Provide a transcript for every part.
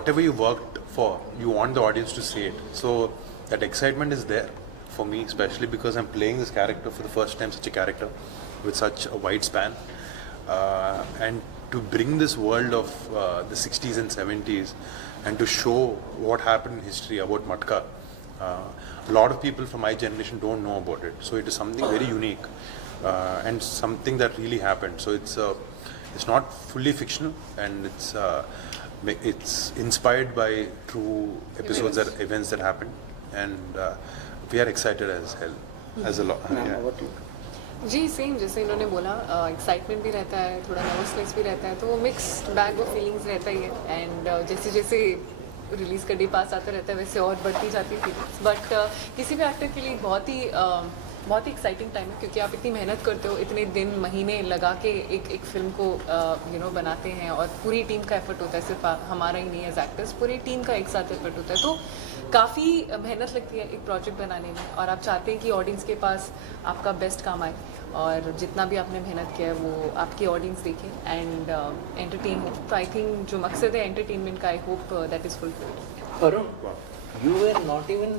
whatever you worked for, you want the audience to see it. So that excitement is there for me, especially because I'm playing this character for the first time, such a character with such a wide span. And to bring this world of the 60s and 70s and to show what happened in history about Matka. A lot of people from my generation don't know about it. So it is something very unique and something that really happened. So it's not fully fictional, and it's inspired by true episodes events that happened, and we are excited as hell as a lot. जी same जैसे इन्होंने बोला excitement भी रहता है, थोड़ा nervousness भी रहता है, तो मिक्स्ड बैग ऑफ फीलिंग्स रहता ही है. एंड जैसे जैसे रिलीज़ का डे पास आता रहता है वैसे और बढ़ती जाती है फीलिंग्स. बट किसी भी एक्टर के लिए बहुत ही एक्साइटिंग टाइम है, क्योंकि आप इतनी मेहनत करते हो, इतने दिन महीने लगा के एक फिल्म को बनाते हैं, और पूरी टीम का एफर्ट होता है, सिर्फ हमारा ही नहीं एज एक्टर्स, पूरी टीम का एक साथ एफर्ट होता है. तो काफ़ी मेहनत लगती है एक प्रोजेक्ट बनाने में, और आप चाहते हैं कि ऑडियंस के पास आपका बेस्ट काम आए, और जितना भी आपने मेहनत किया है वो आपकी ऑडियंस देखे एंड एंटरटेन हो. तो आई थिंक जो मकसद है एंटरटेनमेंट का, I hope that is fulfilled. Varun, you were not even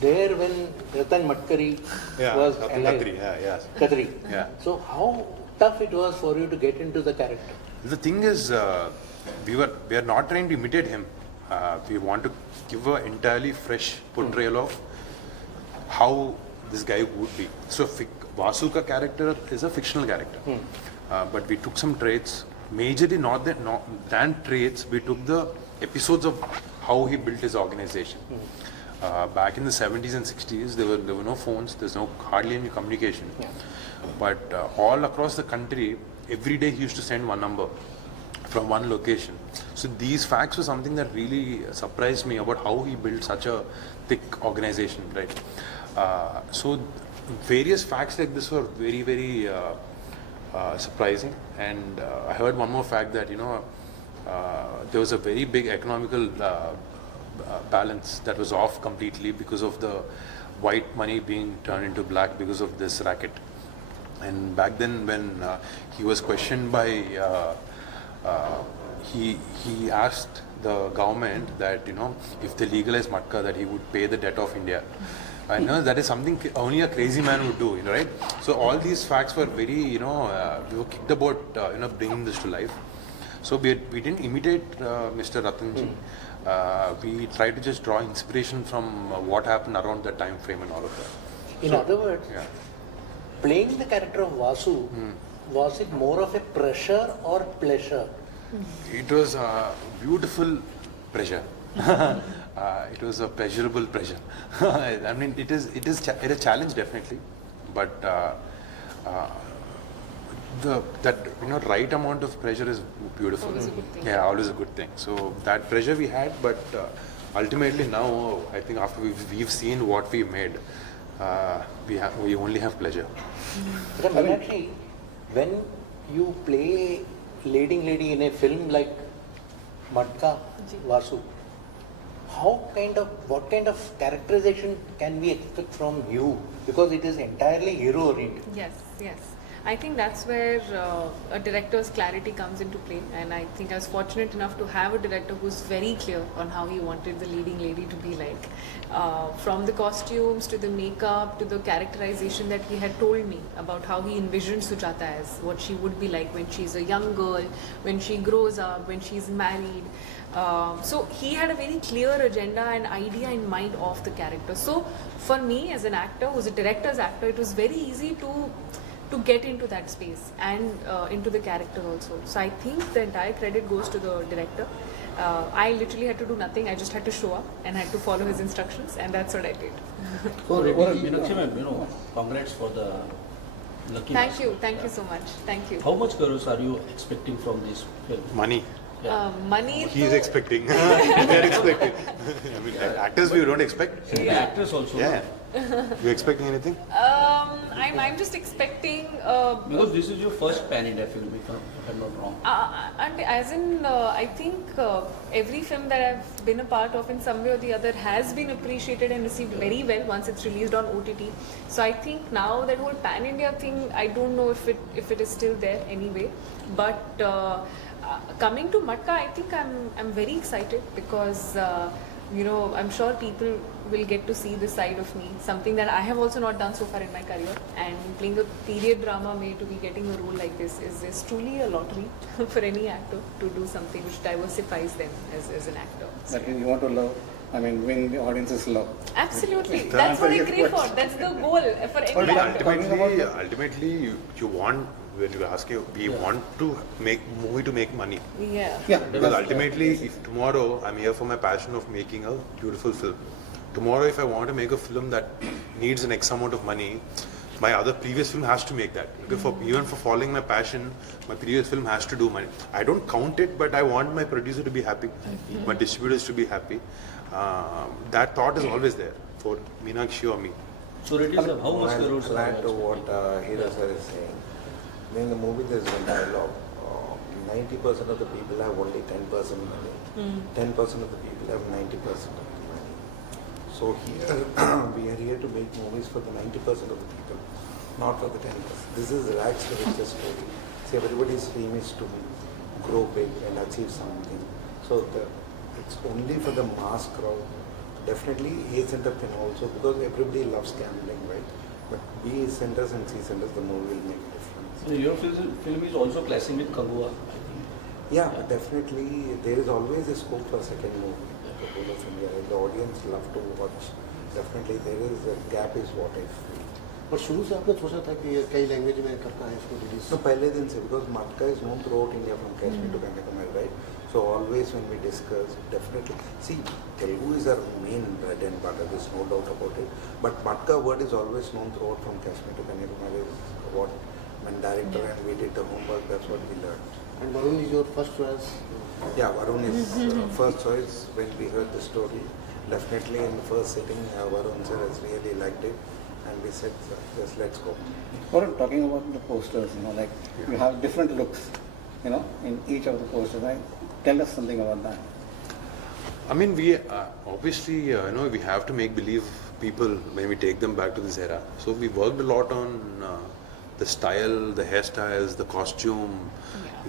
there when Ratan Matkari was alive. Khatri. Yeah. So how tough it was for you to get into the character? The thing is, we are not trying to imitate him. We want to give an entirely fresh portrayal of how this guy would be. So Vasu ka character is a fictional character, but we took some traits, majorly not than traits. We took the episodes of how he built his organization. Back in the 70s and 60s, there were no phones. There's hardly any communication. But all across the country, every day he used to send one number from one location. So these facts were something that really surprised me about how he built such a thick organization, right? So various facts like this were very, very surprising. And I heard one more fact that, there was a very big economical balance that was off completely because of the white money being turned into black because of this racket. And back then, when he was questioned by, he asked the government that if they legalize Matka, that he would pay the debt of India. I know that is something only a crazy man would do, right? So all these facts were very, we were kicked about, bringing this to life. So we didn't imitate Mr. Ratanji. We tried to just draw inspiration from what happened around that time frame and all of that. In other words, playing the character of Vasu, was it more of a pressure or pleasure? It was a beautiful pressure. It was a pleasurable pressure. I mean, it is a challenge definitely, but right amount of pressure is beautiful. Always a good thing. Yeah, always a good thing. So that pressure we had, but ultimately now I think after we've seen what we made, we only have pleasure. Meenakshi, when you play leading lady in a film like Matka, Vasu, what kind of characterization can we expect from you? Because it is entirely hero oriented. Yes. I think that's where a director's clarity comes into play, and I think I was fortunate enough to have a director who's very clear on how he wanted the leading lady to be like. From the costumes to the makeup to the characterization that he had told me about how he envisioned Sujata as, what she would be like when she's a young girl, when she grows up, when she's married. So he had a very clear agenda and idea in mind of the character. So for me as an actor, who's a director's actor, it was very easy to get into that space and into the character also. So I think the entire credit goes to the director. I literally had to do nothing. I just had to show up and had to follow his instructions, and that's what I did. Meenakshi ma'am, congrats for the lucky. Thank you so much. Thank you. How much crores are you expecting from this film? Money. Money. He's expecting. We are expecting. I mean, actors we don't expect. Yeah. Actors also. Yeah. You expecting anything? I'm just expecting. Because this is your first pan-India film, if I'm not wrong. And as in, I think every film that I've been a part of in some way or the other has been appreciated and received very well once it's released on OTT. So I think now that whole pan-India thing, I don't know if it is still there anyway. But coming to Matka, I think I'm very excited because I'm sure people will get to see this side of me, something that I have also not done so far in my career. And playing a period drama made to be getting a role like this is truly a lottery for any actor to do something which diversifies them as an actor. That you want to love, win the audience's love. Absolutely. That's what I crave for. That's the goal for any actor. Ultimately, you want, when you ask you, we want to make movie to make money. Yeah. Because ultimately, if tomorrow I'm here for my passion of making a beautiful film. Tomorrow, if I want to make a film that needs an X amount of money, my other previous film has to make that. Because even for following my passion, my previous film has to do money. I don't count it, but I want my producer to be happy, my distributors to be happy. That thought is always there for Meenakshi or me. So it is how much crores I'll add to what Hira sir is saying. In the movie there's a dialogue. 90% of the people have only 10% money. 10% of the people have 90% of the money. So here we are here to make movies for the 90% of the people, not for the 10%. This is rags to riches story. See, everybody's dream is to grow big and achieve something. So it's only for the mass crowd. Definitely A center can also, because everybody loves gambling, right? But B centers and C centers, the movie will make a difference. So your film is also clashing with Kagua, I think. Yeah, definitely there is always a scope for second movie. The whole of India, the audience love to watch. Definitely there is a gap is what I feel. और शुरू से आपने सोचा था कि ये कई language में करना है इसको रिलीज? No, पहले दिन से, because Matka is known throughout India from Kashmir to Kanyakumari, right? So always when we discuss, definitely, see, Telugu is our main bread and butter, there's no doubt about it. But Matka word is always known throughout from Kashmir to Kanyakumari, is what when director and we did the homework, that's what we learned. And Varun is your first choice? Yeah, Varun is first choice when we heard the story. Definitely in the first sitting, Varun sir has really liked it. And we said, just let's go. Or talking about the posters, you have different looks, in each of the posters. Right? Tell us something about that. I mean, we obviously, we have to make believe people when we take them back to this era. So we worked a lot on the style, the hairstyles, the costume,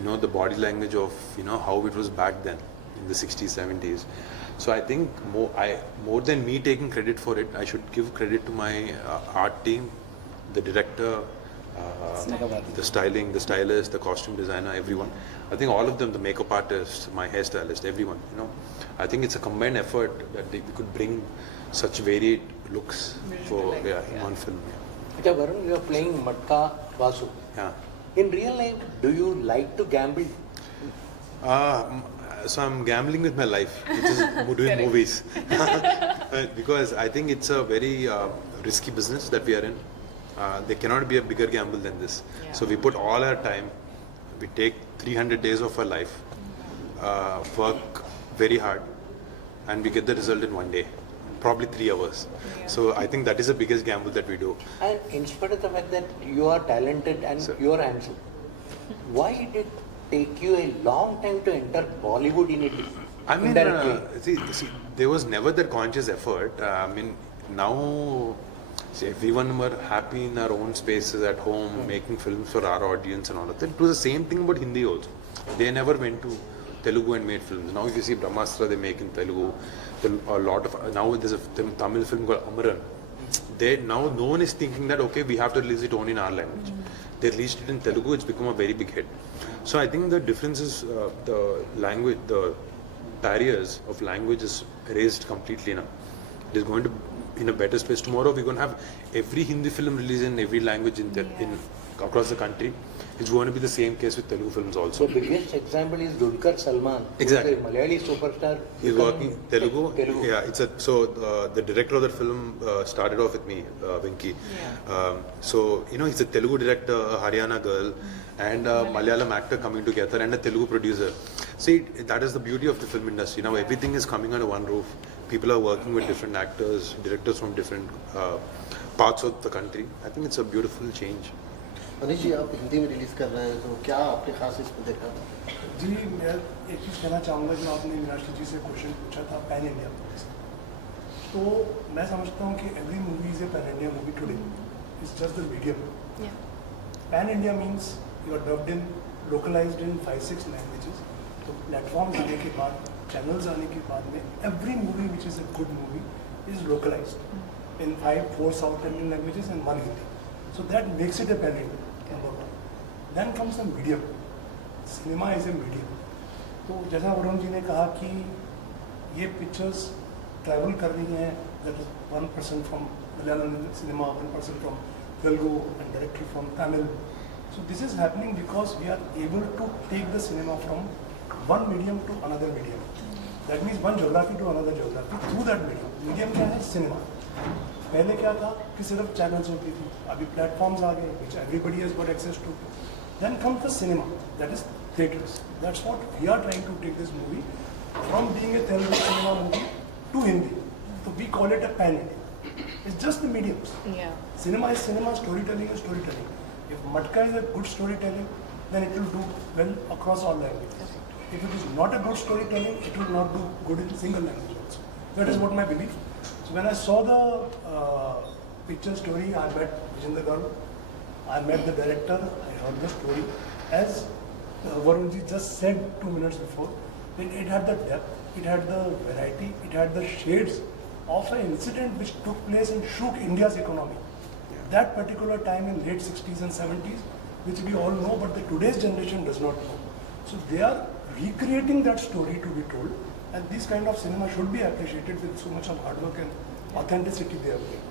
the body language of, how it was back then in the 60s, 70s. So I think more than me taking credit for it, I should give credit to my art team, the director, the styling, the stylist, the costume designer, everyone. I think all of them, the makeup artist, my hairstylist, everyone. I think it's a combined effort that we could bring such varied looks for in one film. Okay, Varun, you are playing Matka Vasu. Yeah. In real life, do you like to gamble? So I'm gambling with my life, which is doing movies. Because I think it's a very risky business that we are in. There cannot be a bigger gamble than this. Yeah. So we put all our time, we take 300 days of our life, work very hard, and we get the result in one day, probably 3 hours. Yeah. So I think that is the biggest gamble that we do. And in spite of the fact that you are talented and you are handsome, why did it take you a long time to enter Bollywood in it? I mean, see, there was never that conscious effort. Now, everyone were happy in our own spaces at home, making films for our audience and all of that. It was the same thing about Hindi also. They never went to Telugu and made films. Now, if you see Brahmastra, they make in Telugu. A lot of now there's a Tamil film called Amaran. Now no one is thinking that okay, we have to release it only in our language. They released it in Telugu. It's become a very big hit. So I think the difference is the language, the barriers of language is raised completely now. It is going to be in a better space. Tomorrow we're going to have every Hindi film released in every language in across the country. It's going to be the same case with Telugu films also. The biggest example is Dulquer Salman. Exactly. Who is a Malayali superstar. He's working Telugu. Yeah, the director of that film started off with me, Venki. Yeah. He's a Telugu director, a Haryana girl, and a Malayalam actor coming together, and a Telugu producer. See, that is the beauty of the film industry. Now everything is coming under one roof. People are working with different actors, directors from different parts of the country. I think it's a beautiful change. अनिश जी, आप हिंदी में release कर रहे हैं तो क्या आपने खास इसमें देखा? जी, मैं एक चीज़ कहना चाहूँगा जो आपने मीनाक्षी जी से क्वेश्चन पूछा था पैन इंडिया मूवीज, तो मैं समझता हूँ कि every movie is a pan India movie today, it's just the medium. Pan India means you are dubbed in localized in 5-6 languages. So platforms आने के बाद, channels आने के बाद में, every movie which is a good movie is localized in 4 South Indian languages and 1 Hindi. So that makes it a pan-India, number one. Then comes the medium. Cinema is a medium. तो जैसा वरुण जी ने कहा कि ये pictures travel कर रही हैं, that is 1% from Malayalam cinema, 1% from Telugu and directly from Tamil. So this is happening because we are able to take the cinema from one medium to another medium. That means one geography to another geography through that medium. Medium क्या है? Cinema. पहले क्या था कि सिर्फ channels होती थी, अभी प्लेटफॉर्म्स आ गए which everybody has got access to. Then comes the cinema, that is theatres. That's what we are trying to take this movie from being a Telugu cinema movie to Hindi. So we call it a pan-India. It's just the mediums. Yeah. Cinema is cinema, storytelling is storytelling. If Matka is a good storytelling, then it will do well across all languages. If it is not a good storytelling, it will not do good in single language also. That is what my belief. So when I saw the picture story, I met Vijender Teegala, I met the director, I heard the story. As Varun ji just said 2 minutes before, it had the depth, it had the variety, it had the shades of an incident which took place and shook India's economy. That particular time in late 60s and 70s, which we all know, but the today's generation does not know. So they are recreating that story to be told, and this kind of cinema should be appreciated with so much of hard work and authenticity they have made.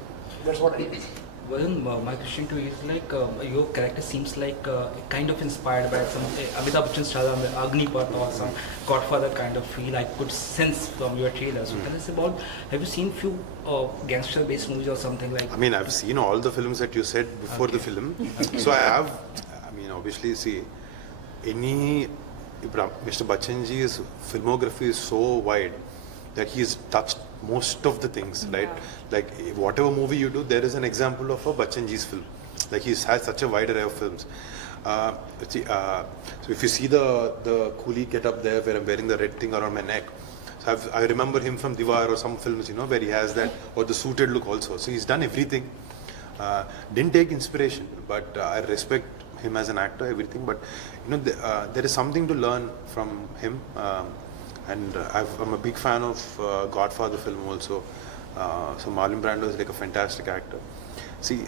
That's what I think. Varun, my question to you is like your character seems like kind of inspired by some Amitabh Bachchan's Agnipath or some Godfather kind of feel I could sense from your trailer. So tell us about, have you seen few gangster-based movies or something like? I mean, I've seen all the films that you said before the film. So I mean, obviously, see, Mr. Bachchanji's filmography is so wide that he's touched most of the things, right? Like whatever movie you do, there is an example of a Bachchanji's film. Like he has such a wide array of films. So if you see the coolie get up there where I'm wearing the red thing around my neck, so I remember him from Diwar or some films, you know, where he has that, or the suited look also. So he's done everything. Didn't take inspiration, but I respect him as an actor, everything. But you know, there is something to learn from him. And I'm a big fan of Godfather film also. So Marlon Brando is like a fantastic actor. See,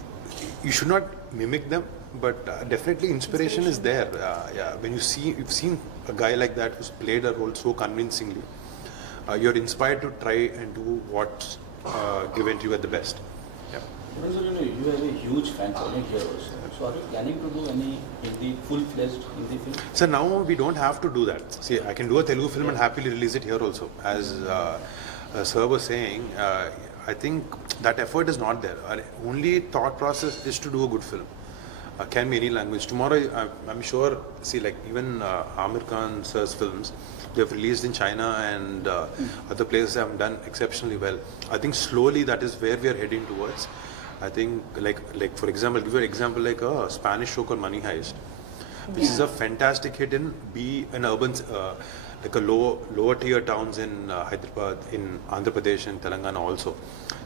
you should not mimic them, but definitely inspiration is there. Yeah, when you've seen a guy like that who's played a role so convincingly, you're inspired to try and do what's given to you at the best. Yeah. Also, you have a huge fan following here also. So are you planning to do any full-fledged Hindi film? So now we don't have to do that. See, I can do a Telugu film and happily release it here also. As Sir was saying, I think that effort is not there. Our only thought process is to do a good film. Can be any language. Tomorrow, I'm sure, see, like even Amir Khan Sir's films, they have released in China and other places have done exceptionally well. I think slowly that is where we are heading towards. I think, like for example, give you an example like a Spanish show called Money Heist, which is a fantastic hit in urban, like a lower tier towns in Hyderabad, in Andhra Pradesh and Telangana also.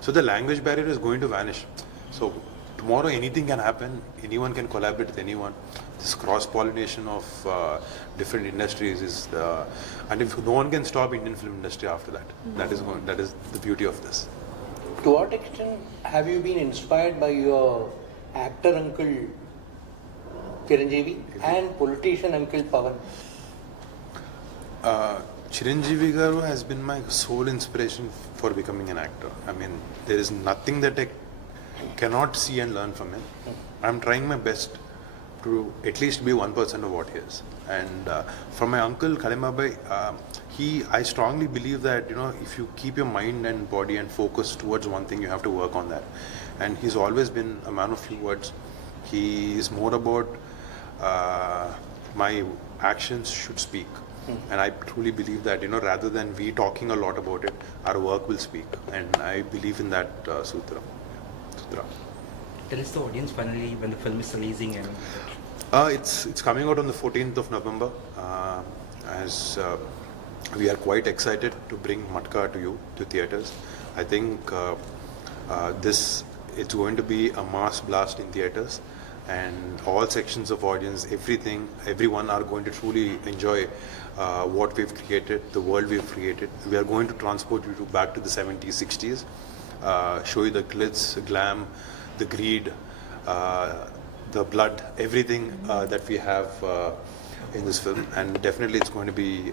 So the language barrier is going to vanish. So tomorrow anything can happen, anyone can collaborate with anyone. This cross-pollination of different industries is, and if no one can stop Indian film industry after that, that is the beauty of this. To what extent have you been inspired by your actor uncle Chiranjeevi and politician uncle Pawan? Chiranjeevi Garu has been my sole inspiration for becoming an actor. I mean, there is nothing that I cannot see and learn from him. I'm trying my best to at least be 1% of what he is. And from my uncle Kalimabai, I strongly believe that, you know, if you keep your mind and body and focus towards one thing, you have to work on that. And he's always been a man of few words. He is more about my actions should speak. And I truly believe that, you know, rather than we talking a lot about it, our work will speak. And I believe in that sutra. Tell us the audience finally when the film is releasing and it's coming out on the 14th of November. As we are quite excited to bring Matka to you, to theatres. I think it's going to be a mass blast in theatres. and all sections of audience, everyone are going to truly enjoy what we've created, the world we've created. We are going to transport you back to the 70s, 60s, show you the glitz, glam, the greed, the blood, everything that we have in this film, and definitely it's going to be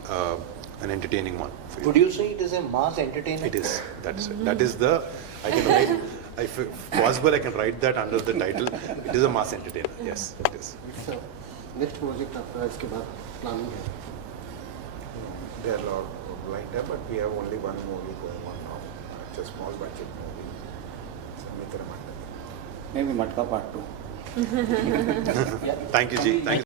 an entertaining one for you. Would you say it is a mass entertainment? It is. That is it. That is the. I can write. If possible, I can write that under the title. It is a mass entertainer. Yes, it is. Next project आपका इसके बाद planning है? There are a lot lined up, but we have only one movie going on now. It's a small budget movie. It's a Mitra Mandali. Maybe Matka Part 2. Thank you, Ji. Thank you.